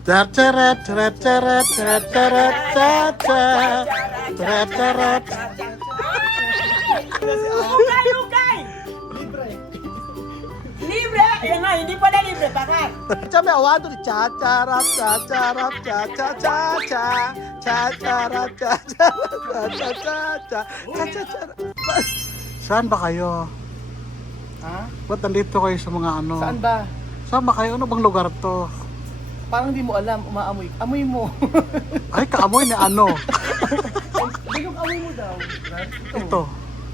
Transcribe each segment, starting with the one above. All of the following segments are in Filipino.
Tatarat, tatarat, tatarat, tatarat, tatarat. Ukay! Libre! Yan nga, hindi pala libre, bakit? Sabi awado ni chacharat, chacharat, chachachacha, chacharat, chacharat, chachacha, chachacharat. Saan ba kayo? Ha? Ba't nandito kayo sa mga ano? Saan ba? Saan ba kayo? Ano bang lugar to? Parang di mo alam, umaamoy. Amoy mo. Ay, kaamoy ni ano? Yung amoy mo daw. Ito.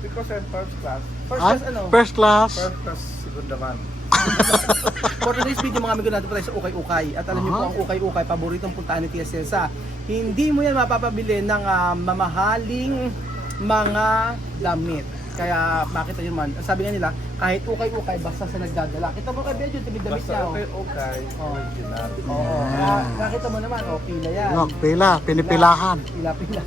Because I'm first class. First Ay, class ano? first class. First class, segunda man. For today's video mga amigo natin pala sa Ukay-Ukay. At alam niyo po ang Ukay-Ukay, paboritong puntahan ni Tia Celsa. Hindi mo yan mapapabili ng mamahaling mga damit. Kaya makita nyo man, sabi nga nila, kahit ukay-ukay basta sa nagdadala. Kita mo kay Benjo, timid-damit Basta niya. okay, okay. Original. Oo. Nakita mo naman, pila yan. No, pila, pinipilahan. Pila-pila.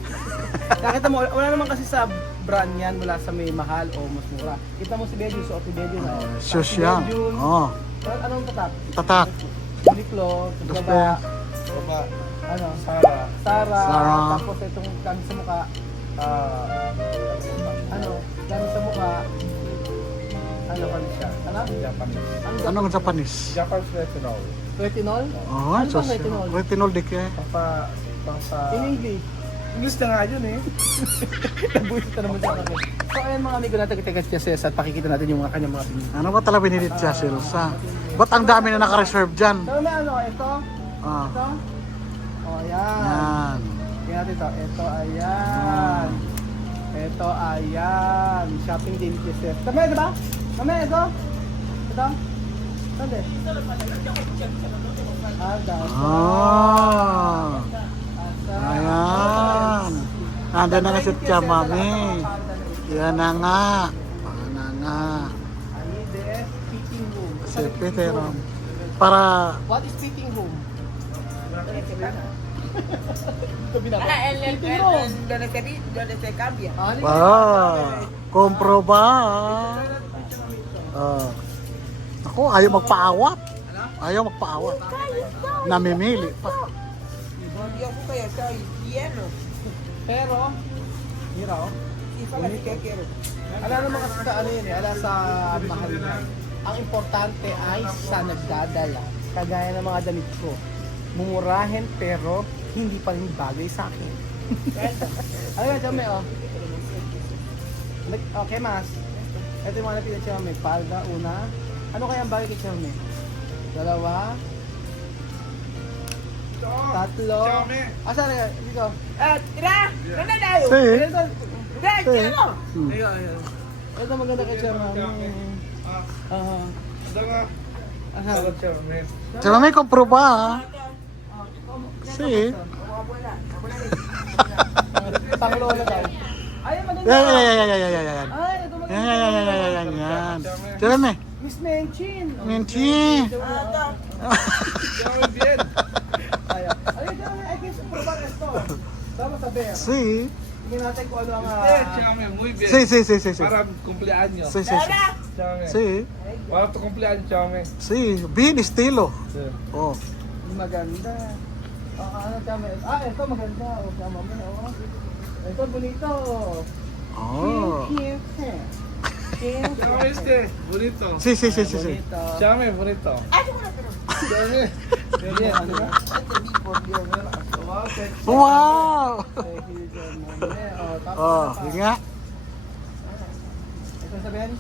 Nakita mo, wala naman kasi sa brand yan mula sa may mahal o mas mura. Kita mo si Benjo, suot ni Benjo na. Shoes yan. Oh, Anong tatak? tatak. Uniqlo, baba, Baba, ano, Sara, Sara, Sara. tapos itong gamit sa mukha, ano, gamit sa mukha, ano pa siya? Ano? Japanese. Anong Japanese? Japanese retinol. Retinol? Oh, Ano sus. bang retinol? Retinol di kaya. Pang sa... In English. English na nga yun eh. Nabuhit ka naman sa akin. So ayan mga amigo natin, kita siya Cesar at pakikita natin yung mga kanyang mga pinili. Ano ba talaga binilit siya, Silsa? Ba't ang dami na naka-reserve dyan? So may ano, ito? Ah, Ito? O, ayan. yan. Tingnan natin ito. Ito, ayan. Ito, ayan. Shopping din ni Cesar. Tama, ito ba? Tama, ito? Ito? Saan? Ah, ayan. Nandun na nga si Tia Mami. Yan na nga. Yan na nga. Fitting room. Si Peter. Para, What is fitting room? Donde se cambia. kompro ba? Ako, ayaw magpaawat. Ayaw magpaawat. Namimili pa. Yo fui a estar lleno. Pero, mira oh. Y fue la que quiero. Ala naman kasi sa ano yun eh, ala sa mahal na. Ang importante ay sa nagdadala. Kagaya ng mga damit ko. Mumurahin pero hindi pa rin bagay sa akin. Ano nga, Chame, oh. Okay, mas. Ito yung mga napili ni Chame. Palda, una. Ano kaya ang bagay kay Chame? Dalawa. Tatlo. Asa na yan? Dito. Tira, ¿dónde tayo? Si. Ito. Ito. Ayun. Ito maganda kay Chame. Aha. Ada nga. Aha. Salat siya, man. Tsaka may kompro ba? Si. Panglola daw. Ay, maganda. Yan. Ay, ito maganda. Yan. Tsaka may. Miss Menchin. Minchi. Chame bien. Ay, I guess probar esto. Tama sa bear. Si. Tingnan natin kung ano ang... Chame, muy bien. Si. Para cumpleaños. Si. Chame. Si. Para tu cumpleaños, Chame. Si. Bin estilo. Sí. Oh. Maganda. Ano tama? Ito maganda. O, tama mo. Oh. Ito, bonito. Oh. Chame este, bonito. Si. Bonito. Chame, bonito. Chame. Bien, ano ba? Wow. Tapos Oh, ano pa? sige nga. Ito sabihin?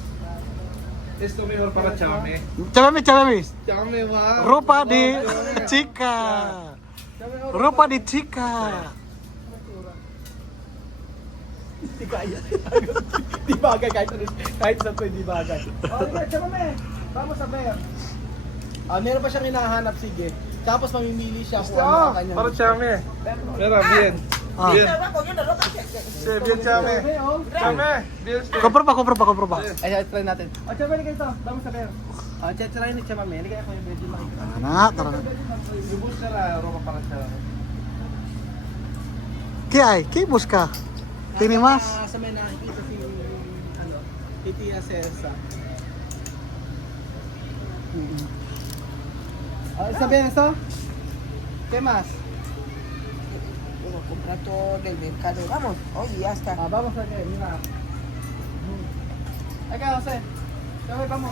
Esto mejor para Chame. Chame. Chame, wow. Ropa di chica. Ropa di chica. Hindi kaya. Di bagay kahit saan ko hindi bagay. Okay, tsaka me. Vamos sa bear. Meron pa siyang hinahanap, sige. Tapos mamimili siya kung ano ang kanyang... Para Chame. Mira, bien. Ah. Bien. Estaba cogiendo ropa. Sí, bien, Chame. Chame, bien. Kompro ba? Ay, try natin. Tsaka balik ito. Vamos sa bear. Try ni Chama, me. Hindi kaya ko yung medyo makikita. Tara na. Lubos na la ropa para Chame. Kaya busca. Tinimas. Sa may nakikita si... si Tia Cesa. Sabihin ito? ¿Qué más? Bueno, comprar todo del mercado. Vamos. Oye, ya está. Ah, vamos a ver, mira. Acá, José. Chame, vamos.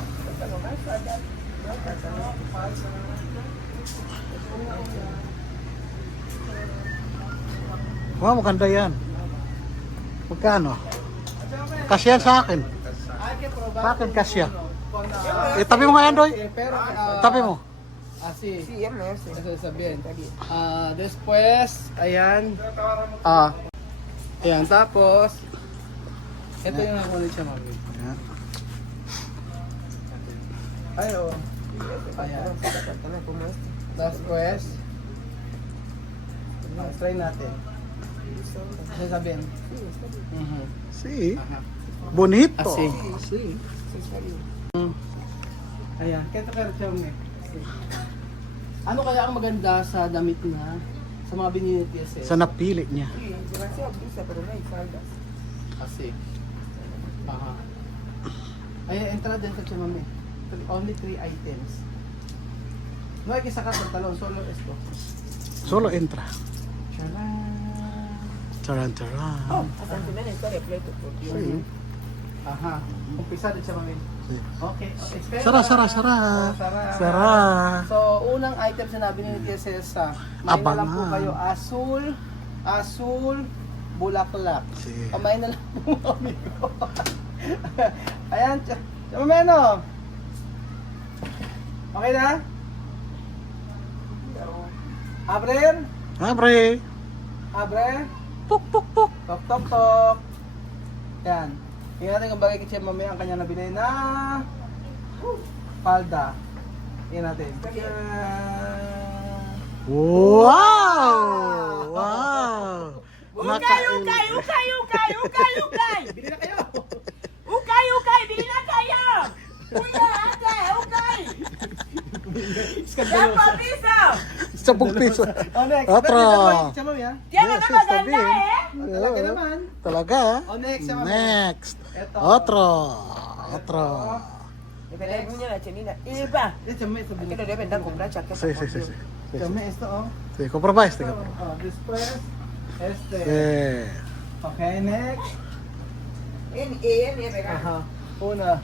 Wow, maganda yan. Magkano? Kasya sa akin. Hay que probar. Sa akin, kasya. Con, Itabi mo nga yan, Doy. pero, Itabi mo. Así. Sí, ya me hace. Eso está bien. Después, ayan. Ayan, tapos, ito yung nakulit siya, mami. Ayan. Ay, oh. Ayan. Después, try natin. Ano sabihin? Si. Aha. Bonito. Así. Si. Ayan, kaya ka rin ano kaya ang maganda sa damit na sa mga binili ni TSL? Sa napili niya. Sí, demasiado blusa, pero no hay faldas. Kasi. Aha. Ay, entrada din siya, mami. Only 3 items. No hay que sacar pantalón, solo esto. Solo entra. Charan. Charan, charan. Hasta el primer está repleto, por Dios. Si. Aha. Umpisa din siya, mami. Si. Okay. Espera. Sara, sara, sara. Sara. So, unang item na binili ni TSL sa may na lang po Abangan. kayo asul, bulaklak. Si. Kamay na lang po mga amigo. Ayan, Chamameno. Okay na? Abrer? Abre. Abre? Puk, puk, puk. Tok, tok, tok. Yan. Tingnan natin kung bagay kay Chamameno ang kanya nabili na palda. Tingnan natin. Wow! Wow! Ukay, ukay, ukay, ukay, ukay, ukay! Bili na kayo! Ukay, ukay, bili na kayo! Kuya, ate, ukay! Skandaloso. Dapat piso! 10 piso. Oh, next. Otro. Chamameno. Diyan Yes, ka maganda sabihin. eh! Talaga naman. Talaga? Oh, next. Chamameno. Next. Eto. Otro. Otro. Depende de la chenina. Iba! Chamameno. ¿Qué le deben dar comprar chaqueta? Sí, sí, sí. Sí, sí. Chamameno, esto, oh. Sí, compromise. Esto, oh. Después, este. Sí. Okay, next. Ni vegano. Aha. Una.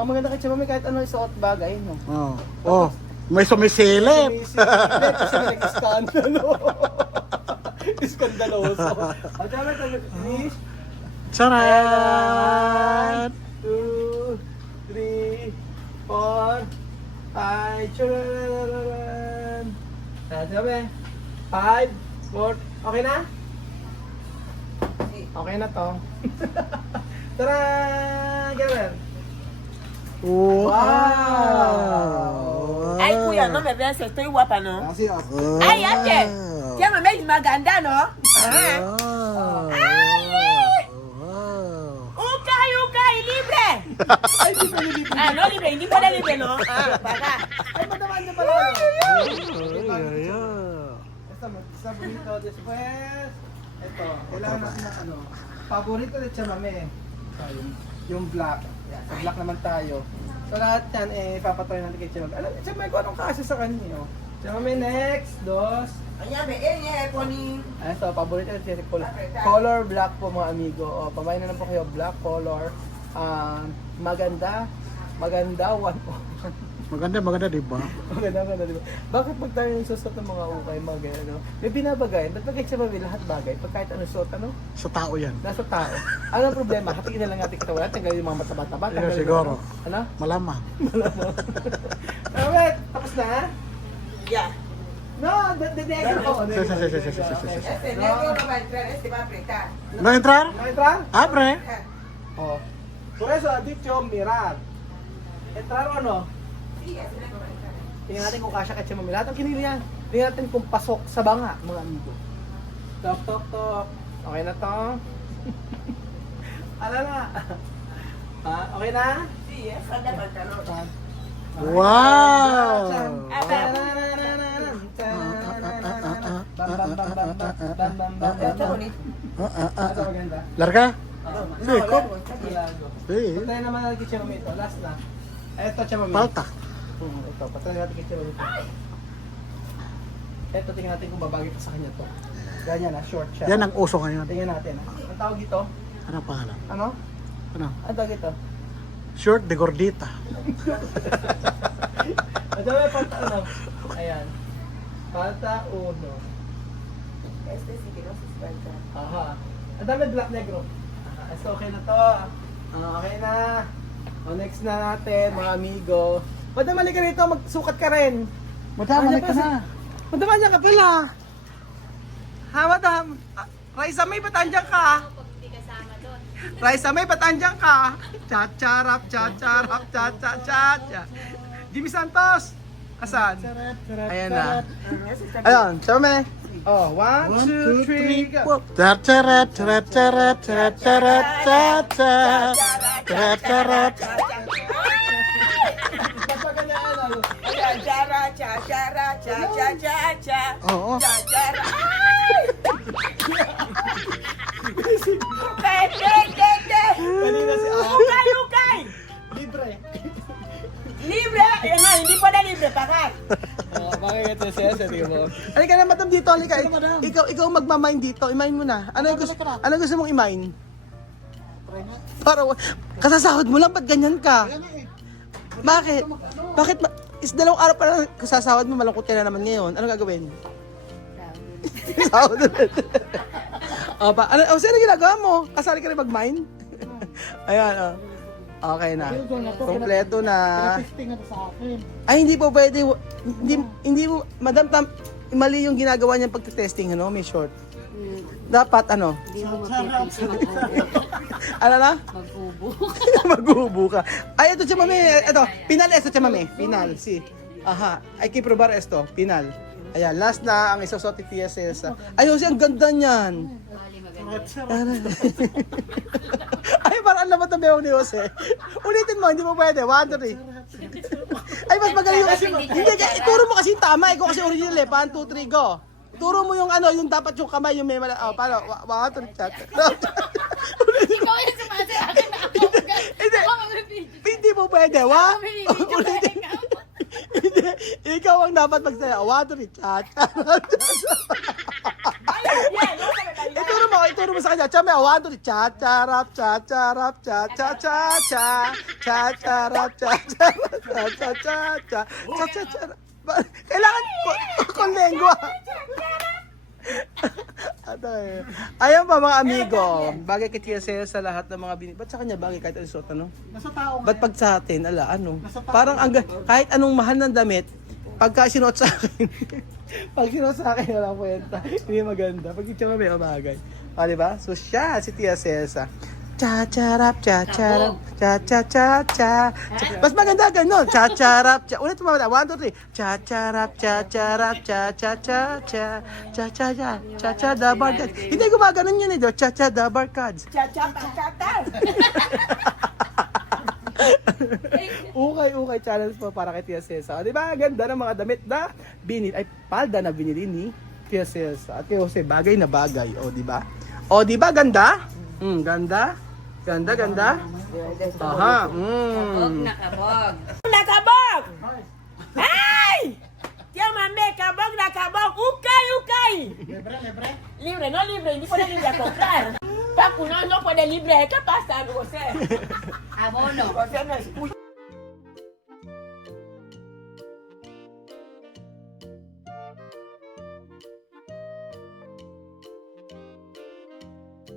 Ang maganda kay Chamameno kahit ano isuot bagay, no? Oh. Oh. May sumisilip. Kasi may nag-iskandalo. Iskandaloso. At Chamameno, finish. Charan! 2, 3, 4, 5, charan! Sabi, 5, 4, okay na? Okay na to. Tara! Gawin! Wow! Ay, kuya, no me veas, estoy guapa, ¿no? Así, oh. Ay, ate! Ya me ves maganda, ¿no? Wow! Ukay, ukay, libre! Ah, no libre, hindi pala libre, no? Ah, paga. Ay, matamaan niyo pala. Sa bonito. Después, ito. Kailangan natin na ano. Paborito ni Chamameno. So, yung black. Yan, sa black naman tayo. So lahat yan, papatry natin kay Chamameno. Alam niyo, Chamameno, kung anong kasi sa kanya. Oh. Chamameno, next. 2. Añame, poni. Ayan, so paborito ni Chamameno. Color black po mga amigo. O, pamain na lang po kayo. Black color. Maganda. Maganda. Maganda, di ba? Maganda, di ba? Bakit pag tayo yung susot ng mga ukay, ano? May binabagay. Ba't bagay siya mabili lahat bagay? Pag kahit ano suot, ano? Sa tao yan. Nasa tao. Ano ang problema? Hatiin na lang natin katawan. Tanggalin yung mga mataba-taba. Yeah, tanggalin siguro. yung ano? Malamang. Alright, tapos na? Ya. No, the ko. Sí. Este negro no va a entrar, este va a apretar. No entrar? No entrar? Abre. Oh. Por eso, ha dicho, mirar. Entrar o no? Sí, este negro va a entrar. Tingnan natin kung kasya kay Chamameno. Lahat ang kinili yan. Tingnan natin kung pasok sa banga, mga amigo. Tok, tok, tok. Okay na to? Ala na. Okay na? Sí, es falda pantalón. Wow! Está bonito. Ito maganda. Larga? No, largo, está bien. Sí. Patay naman natin kay Chamameno. Last na. Ito, Chamameno. Palta. Ito, patay natin kay Chamameno. Ito, tingnan natin kung babagay pa sa kanya to. Ganyan short siya. Yan ang uso ngayon. Tingnan natin. Ang tawag dito? Ano ang pangalan? Ano? Ano? Ang tawag dito? Short de gordita. Ito may pata, ano? Ayan. Pata uno. Aha. Ang dami black negro. So okay na to. Okay na. O next na natin, mga amigo. Madam, halika rito, magsukat ka rin. Madam, Ano halika pa na. Madam, andyan ka pala. Ha, madam? Raisa, may ba't andyan ka? Raisa, may ba't andyan ka? Cha-charap, cha-charap, cha-cha-cha-cha. Jimmy Santos! Asan? Ayan na. Ayun, Chame. Oh, 1, 2, 3, go. Tarat, tarat, tarat, tarat, tarat, tarat, tarat, tarat. Basta ganyan, ano? Cha-chara, cha-chara, cha-cha-cha-cha. Oo. Cha-chara. Ukay, te. Kanina si Ukay, ukay. Libre. Libre. Eh, nga, hindi pa na libre, pakat. Bakit ito siya sa mo? Halika na, madam, dito. Halika. Ikaw magmamine dito. Imain mo na. Ano gusto mong imain? Para, kasasahod mo lang, ba't ganyan ka? Bakit? Bakit? Is dalawang araw pa lang kasasahod mo, malungkot ka na naman ngayon. Ano gagawin? Sahod ulit. Sino ginagawa mo? Kasali ka rin mag-mine? Ayan, okay na. Kompleto na. Testing na sa akin. Ay, hindi po pwede. Hindi mo, madam, mali yung ginagawa niyang pagte-testing, ano? May short. Dapat, ano? Hindi mo mapipinsin mag-ubo. Ano na? Mag-ubo. Mag-ubo ka. Ay, ito siya, mami. Ito, pinal esto siya, mami. Pinal, si. Aha. Ay, kay probar esto. Pinal. Ayan, last na ang isosot ni Tia Cesa. Ay, Jose, ang ganda niyan. Bali maganda. Ay, parang lamat ang bewang ni Jose. Ulitin mo, hindi mo pwede. 1, 2, 3. Ay, mas magaling yung kasi. Hindi, ituro mo kasi yung tama. Ikaw kasi original eh. 1, 2, 3, go. Turo mo yung ano, yung dapat yung kamay, yung may mala. Oh, paano? 1, 2, 3. Ikaw yung sumasi akin na ako. Hindi. Ako mag-repeat. Hindi mo pwede. Ulitin. Hindi. Ikaw ang dapat magsaya. 1, 2, 3. Ituro mo sa kanya. Chame, 1, 2, 3. Cha-charap, cha-charap, cha-cha-cha-cha. Cha-charap, cha-charap, cha-cha-cha-cha. Cha-cha-charap. Kailangan kung lengua. Ayan pa mga amigo. Bagay kay Tia Cesa sa lahat ng mga ba't sa kanya bagay kahit alusot, ano? Nasa tao. Ba't pag sa atin, ano? Parang kahit anong mahal ng damit, pagka sinuot sa akin, pag sinuot sa akin, walang kwenta. Hindi maganda. Pag itsura may umagay. O, diba? So, siya, si Tia Cesa. Cha-charap, cha-charap, cha-cha-cha-cha. Mas maganda ganun. Cha-charap, cha. Ulit mo, 1, 2, 3. Cha-charap, cha-charap, cha-cha-cha-cha. Cha-cha-cha, cha-cha, the barkads. Hindi gumaganon yun eh. Cha-cha, the barkads. Cha-cha-cha-cha. Ukay challenge po para kay Tia Cesa. Di ba? Ganda ng mga damit na binili, ay palda na binili ni Tia Cesa. At kay Jose, bagay na bagay. O, di ba? O, di ba? Ganda? Ganda? Ganda? Aha. Kabog na kabog. Nakabog! Ay! Tiyan mame, kabog na kabog. Ukay! Libre, no libre. Hindi po na libre a comprar. Pakuno, no puede libre. ¿Qué pasa, José? Abono. José no escucha.